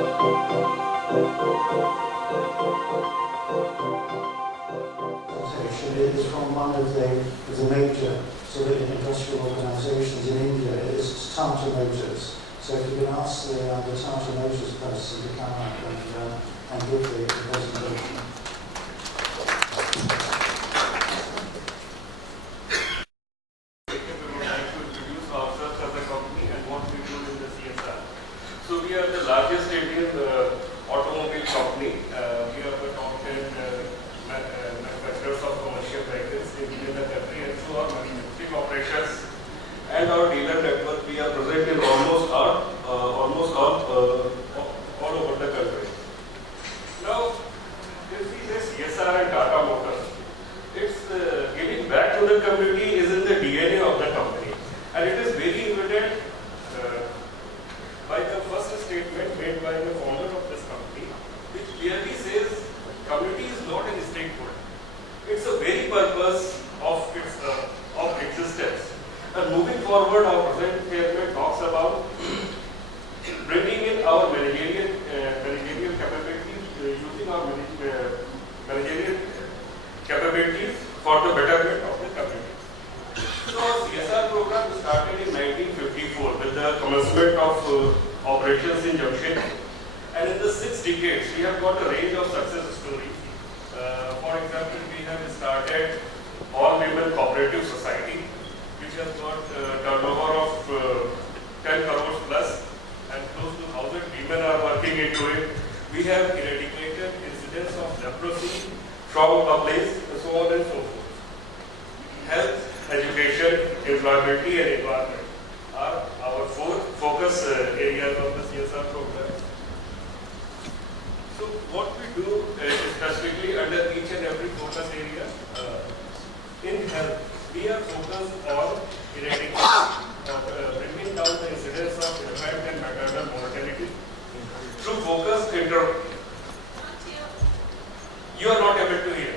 Is from one of the major sort of industrial organisations in India. It's Tata Motors. So if you can ask the Tata Motors person to come up and give the presentation. We would like to introduce ourselves as a company and what we do in the CSR. So we are the largest Indian automobile company. We are the top 10 manufacturers of commercial vehicles in the country, and through our manufacturing operations and our dealer network, we are present in almost all over the country. Now, if we say CSR and Tata Motors, it's giving back to the community is in the DNA of the company, and it is very evident by the first statement made by the founder of this company, which clearly says community is not a stakeholder. It's the very purpose of its of existence. And moving forward, our present chairman talks about bringing in our managerial capabilities, using our managerial capabilities for the betterment of the community. So our CSR program started in 1954 with the commencement of operations in Jamshedpur, and in the 6 decades we have got a range of success stories. For example, we have started All Women Cooperative Society, which has got turnover of 10 crores plus, and close to 1,000 women are working into it. We have eradicated incidents of leprosy from a place, so on and so forth. Health, education, employability and environment are our 4 focus areas of the CSR program. So what we do specifically under each and every focus area, in health, we are focused on eradicating bringing down the incidence of infant and maternal mortality through focused You are not able to hear.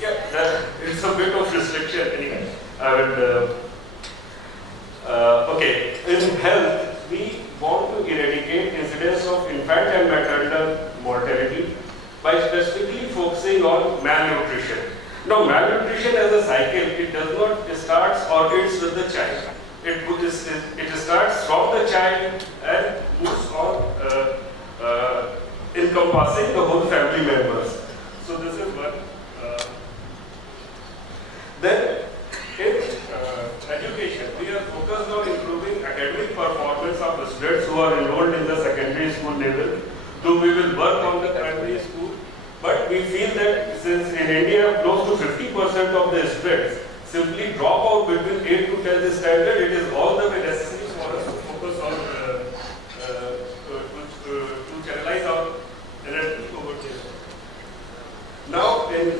Yeah, it's a bit of restriction anyway. Okay, in health, we want to eradicate incidence of infant and maternal mortality by specifically focusing on malnutrition. Now, malnutrition as a cycle, it does not start or ends with the child. It starts from the child and moves on, encompassing the whole family members. So this is one. Then, in education, we are focused on improving academic performance of the students who are enrolled in the secondary school level. Though we will work on the primary school, but we feel that since in India close to 50% of the students simply drop out between 8 to 10 standard, it is all the way necessary for us to focus on to channelize our energy over there. Now, in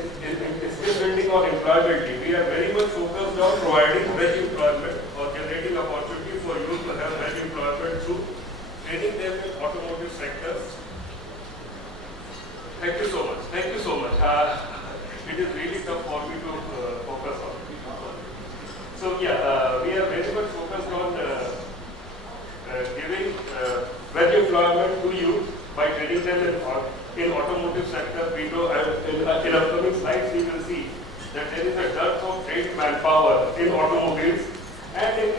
skill building or employability, we are very much focused on providing best employment or generating opportunity for youth to have best employment through training them in automotive sectors. Thank you so much. Thank you so much. It is really tough for me to focus on. So yeah, we are very much focused on giving best employment to youth by training them in automotive sector. We know in upcoming slides we will see that there is a dearth of trained manpower in automobiles and in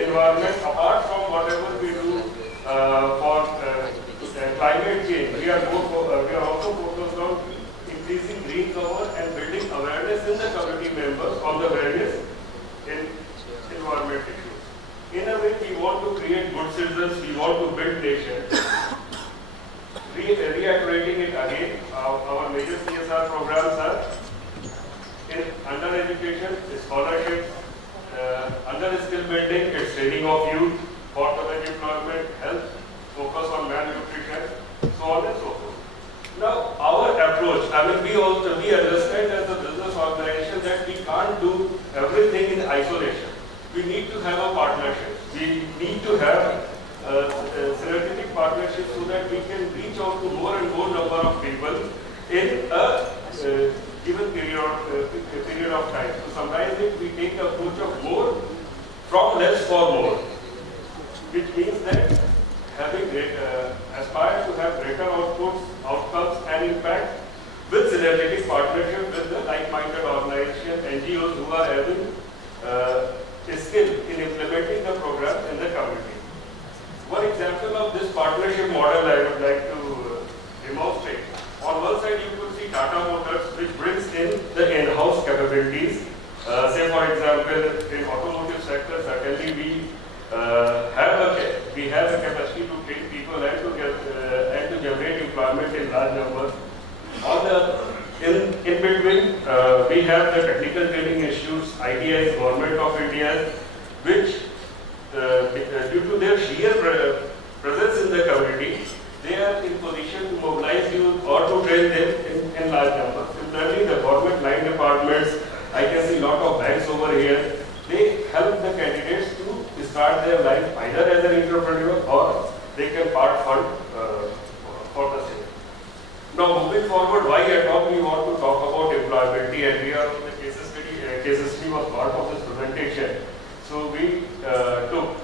environment. Apart from whatever we do for climate change, we are also focused on increasing green cover and building awareness in the community members on the various environment issues. In a way, we want to create good citizens, we want to build nation. Reiterating it again, our major CSR programs are in under education, scholarships, under skill building, it's training of youth, for the employment, health, focus on malnutrition, so on and so forth. Now, our approach, we understand as a business organization that we can't do everything in isolation. We need to have a partnership. We need to have synergetic partnership so that we can reach out to more and more number of people in a given period of time. So sometimes we take the approach of more from less for more. which means that having aspire to have greater outputs, outcomes and impact with synergetic partnership with the like-minded organizations, NGOs who are having skill in implementing the program in the community. One example of this partnership model I would like to demonstrate. On one side you could see Tata Motors, which brings in the in-house capabilities. Say for example, in automotive sector, certainly we have a capacity to train people and to generate employment in large numbers. In between, we have the technical training institutes, ITIs, Government of India, which due to their sheer presence in the community, they are in position to mobilize youth or to train them in large numbers. Similarly, the government line departments, I can see a lot of banks over here, they help the candidates to start their life either as an entrepreneur or they can part fund for the same. Now moving forward, why at all we want to talk about employability, and we are on the case study was part of this presentation. So we took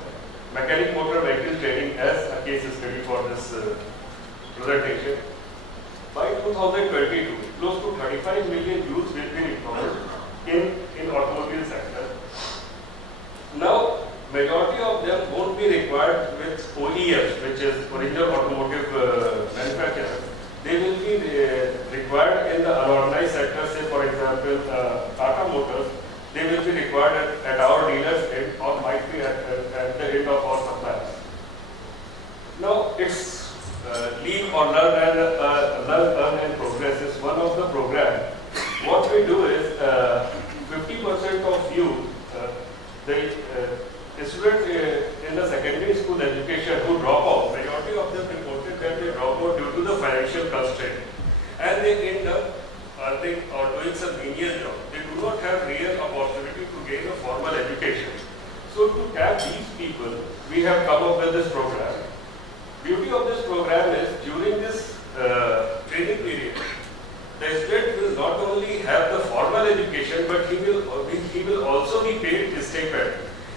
mechanic motor vehicle training as a case study for this presentation. By 2022, close to 35 million youths will be employed in automobile sector. Now, majority of them won't be required with OEMs, which is original automotive manufacturers. They will be required in the unorganized sector, say for example, Tata Motors. They will be required at our dealers end or might be at the end of our suppliers. Now, it's Lean or Learn and Progress is one of the programs. What we do is 50% of youth, the students in the secondary school education who drop out, majority of them reported that they drop out due to the financial constraint, and they end up earning or doing some menial job. They do not have real opportunity to gain a formal education. So to tap these people, we have come up with this program. Beauty of this program is during this training period, the student will not only have the formal education, but he will also be paid stipend.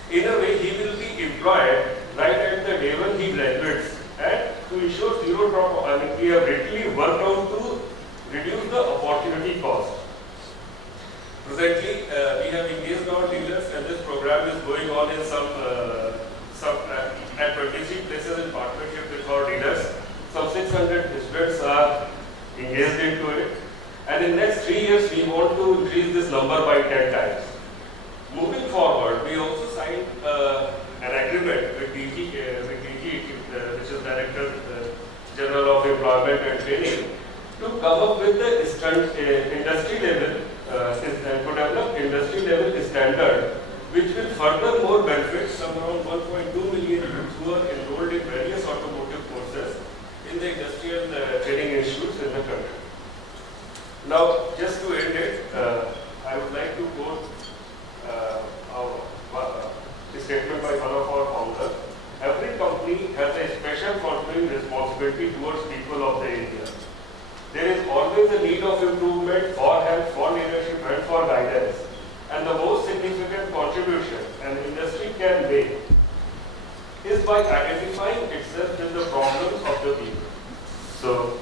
In a way, he will be employed right at the day when he graduates. And to ensure zero drop, we have greatly worked out to reduce the opportunity cost. Presently, we have engaged our dealers, and this program is going on in at 23 places in partnership with our dealers. Some 600 students are engaged into it. And in the next 3 years, we want to increase this number by 10 times. Moving forward, we also signed an agreement with DG, which is Director General of Employment and Training, to come up with the industry level, to develop industry level standard, which will furthermore benefit some around 1.2 million youths who are enrolled in various automotive courses in the industrial training institutes in the country. Now, just to end it, I would like to quote a statement by one of our founders. Every company has a special contributing responsibility towards people of the area. There is always a need of improvement, for help, for leadership, and for guidance. And the most significant contribution an industry can make is by identifying itself with the problems of the people. So,